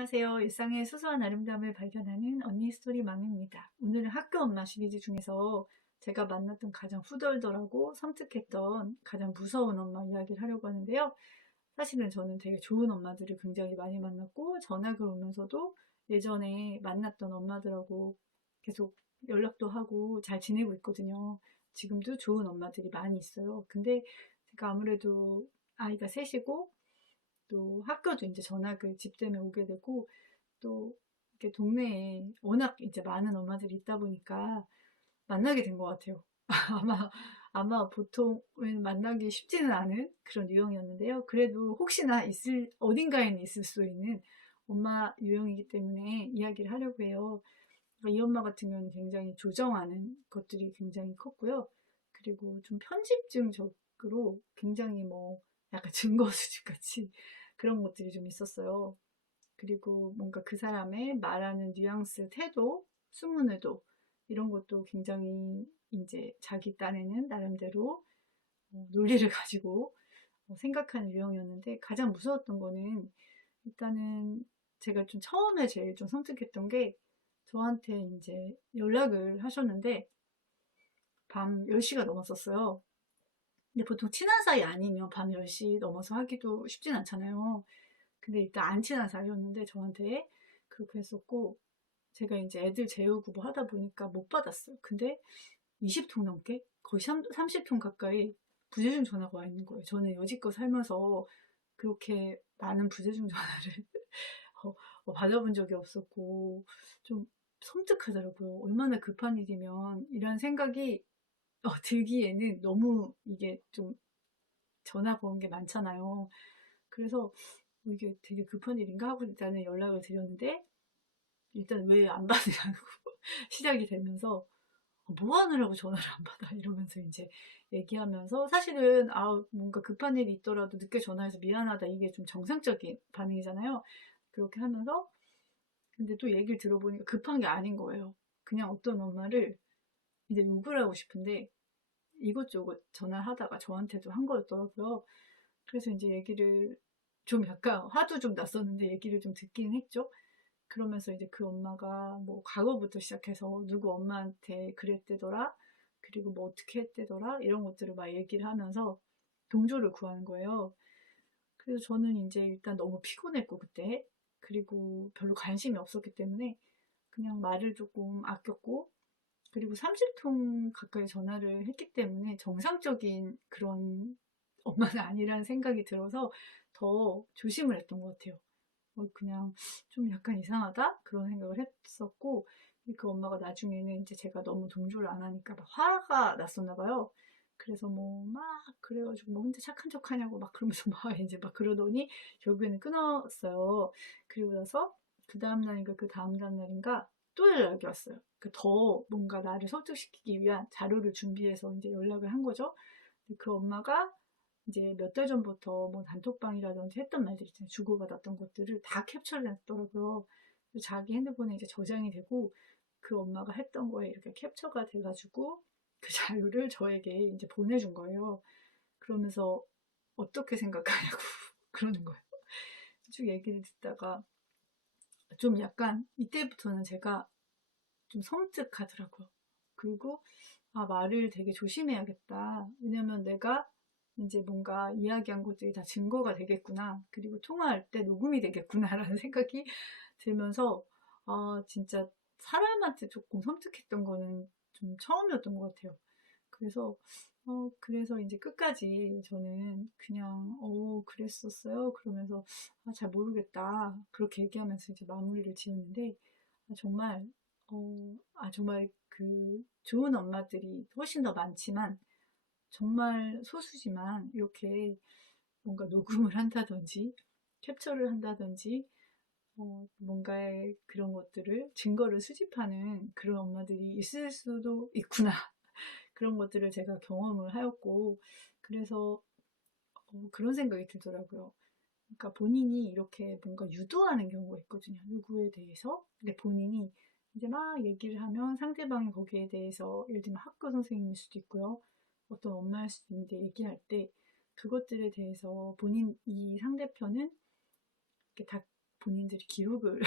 안녕하세요. 일상의 소소한 아름다움을 발견하는 언니 스토리 맘입니다. 오늘은 학교 엄마 시리즈 중에서 제가 만났던 가장 후덜덜하고 섬뜩했던 가장 무서운 엄마 이야기를 하려고 하는데요. 사실은 저는 되게 좋은 엄마들을 굉장히 많이 만났고 전학을 오면서도 예전에 만났던 엄마들하고 계속 연락도 하고 잘 지내고 있거든요. 지금도 좋은 엄마들이 많이 있어요. 근데 제가 아무래도 아이가 셋이고 또 학교도 이제 전학을 집 때문에 오게 되고 또 이렇게 동네에 워낙 이제 많은 엄마들이 있다 보니까 만나게 된 것 같아요. 아마 보통은 만나기 쉽지는 않은 그런 유형이었는데요. 그래도 혹시나 어딘가에는 있을 수 있는 엄마 유형이기 때문에 이야기를 하려고 해요. 이 엄마 같은 경우는 굉장히 조정하는 것들이 굉장히 컸고요. 그리고 좀 편집증적으로 굉장히 뭐 약간 증거 수집 같이 그런 것들이 좀 있었어요. 그리고 뭔가 그 사람의 말하는 뉘앙스, 태도, 순문의도 이런 것도 굉장히 이제 자기 딴에는 나름대로 논리를 가지고 생각하는 유형이었는데 가장 무서웠던 거는 일단은 제가 좀 처음에 제일 좀 섬뜩했던 게 저한테 이제 연락을 하셨는데 밤 10시가 넘었었어요. 근데 보통 친한 사이 아니면 밤 10시 넘어서 하기도 쉽진 않잖아요. 근데 일단 안 친한 사이였는데 저한테 그렇게 했었고 제가 이제 애들 재우고 뭐 하다 보니까 못 받았어요. 근데 20통 넘게 거의 30통 가까이 부재중 전화가 와 있는 거예요. 저는 여지껏 살면서 그렇게 많은 부재중 전화를 어, 받아본 적이 없었고 좀 섬뜩하더라고요. 얼마나 급한 일이면 이런 생각이 들기에는 너무 이게 좀 전화가 온 게 많잖아요. 그래서 이게 되게 급한 일인가 하고 일단은 연락을 드렸는데 일단 왜 안 받으냐고 시작이 되면서 뭐 하느라고 전화를 안 받아 이러면서 이제 얘기하면서 사실은 뭔가 급한 일이 있더라도 늦게 전화해서 미안하다 이게 좀 정상적인 반응이잖아요. 그렇게 하면서 근데 또 얘기를 들어보니까 급한 게 아닌 거예요. 그냥 어떤 엄마를 이제 욕을 하고 싶은데 이것저것 전화하다가 저한테도 한 거였더라고요. 그래서 이제 얘기를 좀 약간 화도 좀 났었는데 얘기를 좀 듣긴 했죠. 그러면서 이제 그 엄마가 뭐 과거부터 시작해서 누구 엄마한테 그랬대더라. 그리고 뭐 어떻게 했대더라. 이런 것들을 막 얘기를 하면서 동조를 구하는 거예요. 그래서 저는 이제 일단 너무 피곤했고 그때 그리고 별로 관심이 없었기 때문에 그냥 말을 조금 아꼈고 그리고 30통 가까이 전화를 했기 때문에 정상적인 그런 엄마는 아니라는 생각이 들어서 더 조심을 했던 것 같아요. 그냥 좀 약간 이상하다? 그런 생각을 했었고, 그 엄마가 나중에는 이제 제가 너무 동조를 안 하니까 막 화가 났었나 봐요. 그래서 뭐 막 그래가지고 뭐 혼자 착한 척 하냐고 막 그러면서 막 이제 막 그러더니 결국에는 끊었어요. 그리고 나서 그 다음날인가 그 다음 날인가 또 연락이 왔어요. 더 뭔가 나를 설득시키기 위한 자료를 준비해서 이제 연락을 한 거죠. 그 엄마가 이제 몇 달 전부터 뭐 단톡방이라든지 했던 말들 있잖아요. 주고받았던 것들을 다 캡처를 했더라고요. 자기 핸드폰에 이제 저장이 되고 그 엄마가 했던 거에 이렇게 캡처가 돼가지고 그 자료를 저에게 이제 보내준 거예요. 그러면서 어떻게 생각하냐고 그러는 거예요. 쭉 얘기를 듣다가 좀 약간 이때부터는 제가 좀 섬뜩하더라고요. 그리고 말을 되게 조심해야겠다. 왜냐면 내가 이제 뭔가 이야기한 것들이 다 증거가 되겠구나. 그리고 통화할 때 녹음이 되겠구나라는 생각이 들면서 진짜 사람한테 조금 섬뜩했던 거는 좀 처음이었던 것 같아요. 그래서 이제 끝까지 저는 그냥 그랬었어요. 그러면서 잘 모르겠다. 그렇게 얘기하면서 이제 마무리를 지었는데 정말 정말 그 좋은 엄마들이 훨씬 더 많지만 정말 소수지만 이렇게 뭔가 녹음을 한다든지 캡처를 한다든지 뭔가의 그런 것들을 증거를 수집하는 그런 엄마들이 있을 수도 있구나. 그런 것들을 제가 경험을 하였고 그래서 그런 생각이 들더라고요. 그러니까 본인이 이렇게 뭔가 유도하는 경우가 있거든요. 누구에 대해서. 근데 본인이 이제 막 얘기를 하면 상대방이 거기에 대해서 예를 들면 학교 선생님일 수도 있고요. 어떤 엄마일 수도 있는데 얘기할 때 그것들에 대해서 이 상대편은 이렇게 다 본인들이 기록을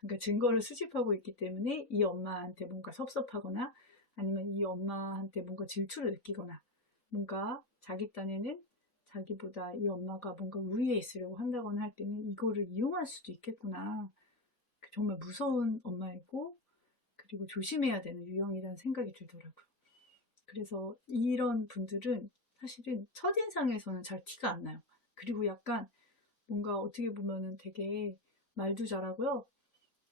그러니까 증거를 수집하고 있기 때문에 이 엄마한테 뭔가 섭섭하거나 아니면 이 엄마한테 뭔가 질투를 느끼거나 뭔가 자기 딴에는 자기보다 이 엄마가 뭔가 우위에 있으려고 한다거나 할 때는 이거를 이용할 수도 있겠구나. 정말 무서운 엄마이고 그리고 조심해야 되는 유형이라는 생각이 들더라고요. 그래서 이런 분들은 사실은 첫인상에서는 잘 티가 안 나요. 그리고 약간 뭔가 어떻게 보면은 되게 말도 잘하고요.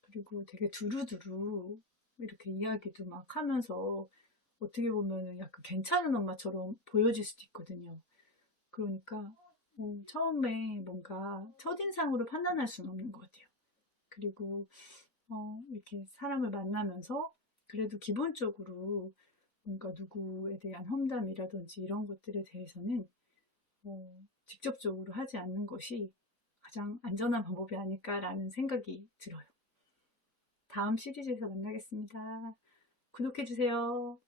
그리고 되게 두루두루 이렇게 이야기도 막 하면서 어떻게 보면은 약간 괜찮은 엄마처럼 보여질 수도 있거든요. 그러니까 처음에 뭔가 첫인상으로 판단할 수는 없는 것 같아요. 그리고 이렇게 사람을 만나면서 그래도 기본적으로 뭔가 누구에 대한 험담이라든지 이런 것들에 대해서는 직접적으로 하지 않는 것이 가장 안전한 방법이 아닐까라는 생각이 들어요. 다음 시리즈에서 만나겠습니다. 구독해주세요.